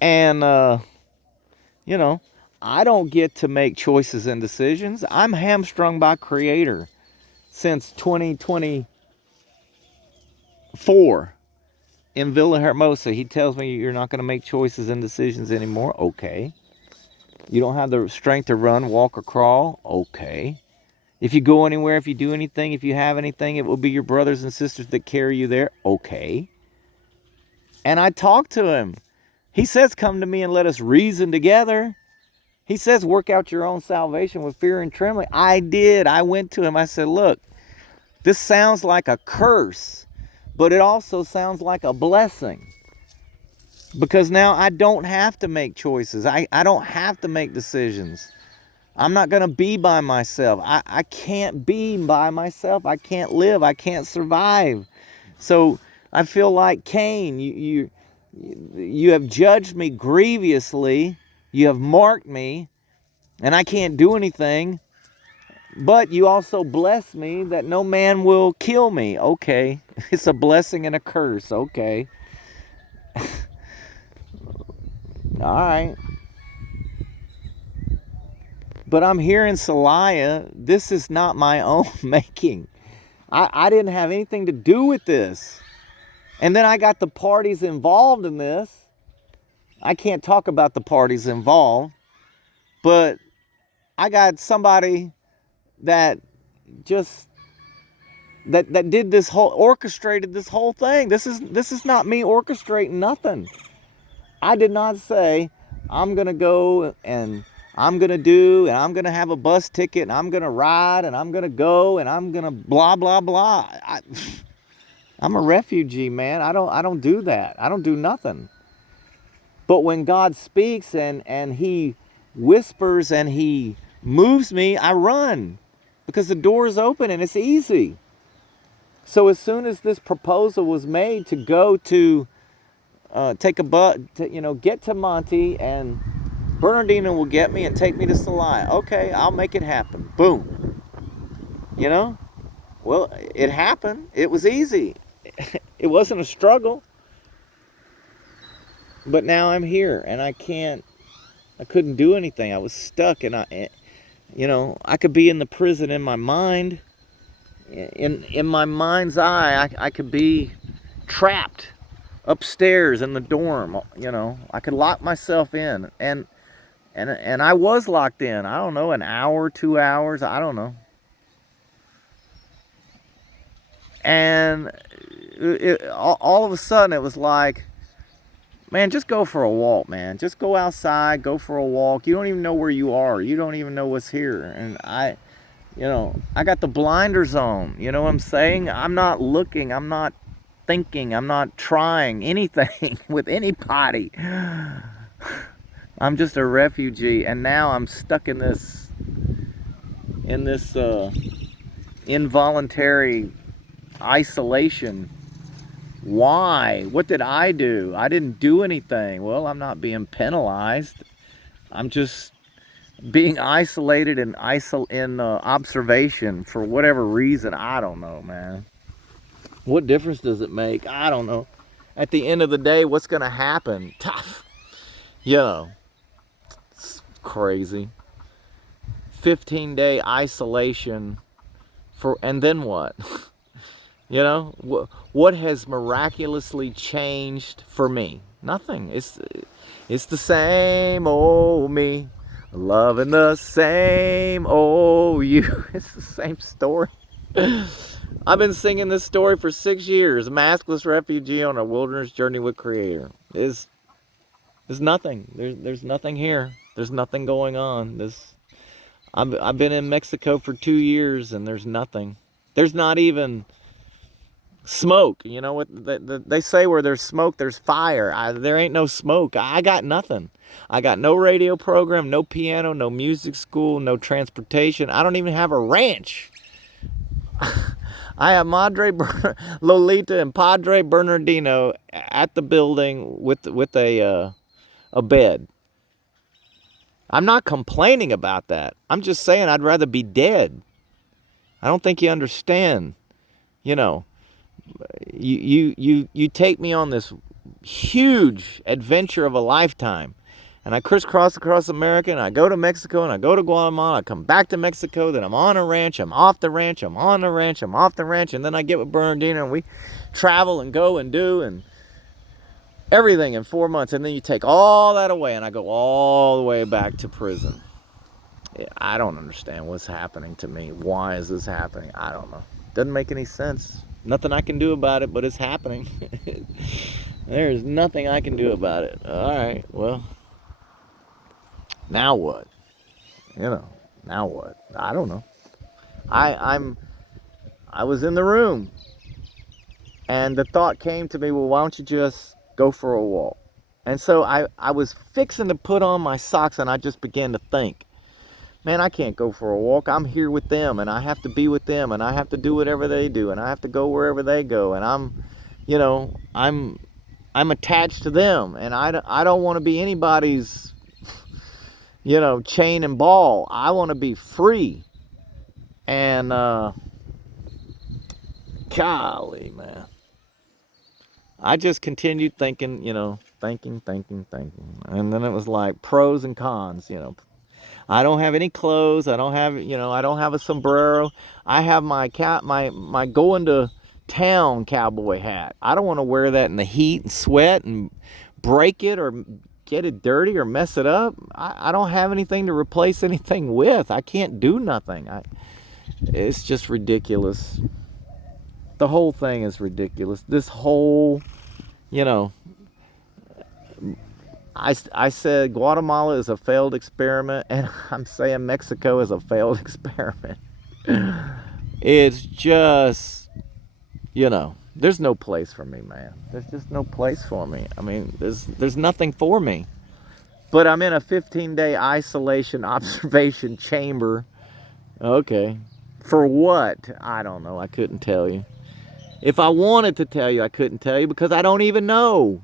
And, you know, I don't get to make choices and decisions. I'm hamstrung by Creator since 2024 in Villahermosa. He tells me you're not going to make choices and decisions anymore. Okay. You don't have the strength to run, walk, or crawl. Okay. If you go anywhere, if you do anything, if you have anything, it will be your brothers and sisters that carry you there. Okay. And I talk to him. He says, come to me and let us reason together. He says, work out your own salvation with fear and trembling. I did. I went to him. I said, look, this sounds like a curse, but it also sounds like a blessing. Because now I don't have to make choices. I don't have to make decisions. I'm not going to be by myself. I can't be by myself. I can't live. I can't survive. So I feel like Cain, you have judged me grievously. You have marked me, and I can't do anything. But you also bless me that no man will kill me. Okay. It's a blessing and a curse. Okay. All right. But I'm here in Celaya. This is not my own making. I didn't have anything to do with this. And then I got the parties involved in this. I can't talk about the parties involved, but I got somebody that just that did this whole orchestrated this whole thing. This is not me orchestrating nothing. I did not say I'm gonna go and I'm gonna do and I'm gonna have a bus ticket and I'm gonna ride and I'm gonna go and I'm gonna blah blah blah. I'm a refugee, man. I don't do that. I don't do nothing. But when God speaks and he whispers and he moves me, I run because the door is open and it's easy. So as soon as this proposal was made to go to take a bus, get to Monty and Bernardino will get me and take me to Celaya. Okay, I'll make it happen. Boom. You know? Well, it happened. It was easy. It wasn't a struggle. But now I'm here and I couldn't do anything. I was stuck and I could be in the prison in my mind. In my mind's eye, I could be trapped upstairs in the dorm. I could lock myself in and I was locked in. I don't know, an hour, 2 hours, I don't know. And all of a sudden it was like, man, just go for a walk, man. Just go outside, go for a walk. You don't even know where you are. You don't even know what's here. And I got the blinders on. You know what I'm saying? I'm not looking. I'm not thinking. I'm not trying anything with anybody. I'm just a refugee. And now I'm stuck in this involuntary isolation. Why? What did I do? I didn't do anything. Well, I'm not being penalized. I'm just being isolated and observation for whatever reason. I don't know, man. What difference does it make? I don't know. At the end of the day, what's going to happen? Tough. It's crazy. 15-day isolation and then what? What has miraculously changed for me? Nothing. It's the same old me, loving the same old you. It's the same story. I've been singing this story for 6 years. Maskless refugee on a wilderness journey with Creator. There's nothing. There's nothing here. There's nothing going on. I've been in Mexico for 2 years and there's nothing. There's not even smoke. You know what they say, where there's smoke there's fire. There ain't no smoke. I got nothing. I got no radio program, no piano, no music school, no transportation. I don't even have a ranch. I have Madre Lolita and Padre Bernardino at the building with a bed. I'm not complaining about that. I'm just saying I'd rather be dead. I don't think you understand. You take me on this huge adventure of a lifetime. And I crisscross across America, and I go to Mexico, and I go to Guatemala, I come back to Mexico, then I'm on a ranch, I'm off the ranch, I'm on the ranch, I'm off the ranch, and then I get with Bernardino, and we travel and go and do and everything in 4 months, and then you take all that away, and I go all the way back to prison. I don't understand what's happening to me. Why is this happening? I don't know. Doesn't make any sense. Nothing I can do about it, but it's happening. There's nothing I can do about it. All right, well, now what? Now what? I don't know. I was in the room, and the thought came to me, well, why don't you just go for a walk? And so I was fixing to put on my socks, and I just began to think, man, I can't go for a walk. I'm here with them, and I have to be with them, and I have to do whatever they do, and I have to go wherever they go, and I'm attached to them, and I don't want to be anybody's, chain and ball. I want to be free. And golly, man, I just continued thinking, thinking, and then it was like pros and cons. I don't have any clothes. I don't have, I don't have a sombrero. I have my going to town cowboy hat. I don't want to wear that in the heat and sweat and break it or get it dirty or mess it up. I don't have anything to replace anything with. I can't do nothing. It's just ridiculous. The whole thing is ridiculous. This whole, I said Guatemala is a failed experiment, and I'm saying Mexico is a failed experiment. It's just, there's no place for me, man. There's just no place for me. I mean, there's nothing for me. But I'm in a 15-day isolation observation chamber. Okay. For what? I don't know. I couldn't tell you. If I wanted to tell you, I couldn't tell you because I don't even know.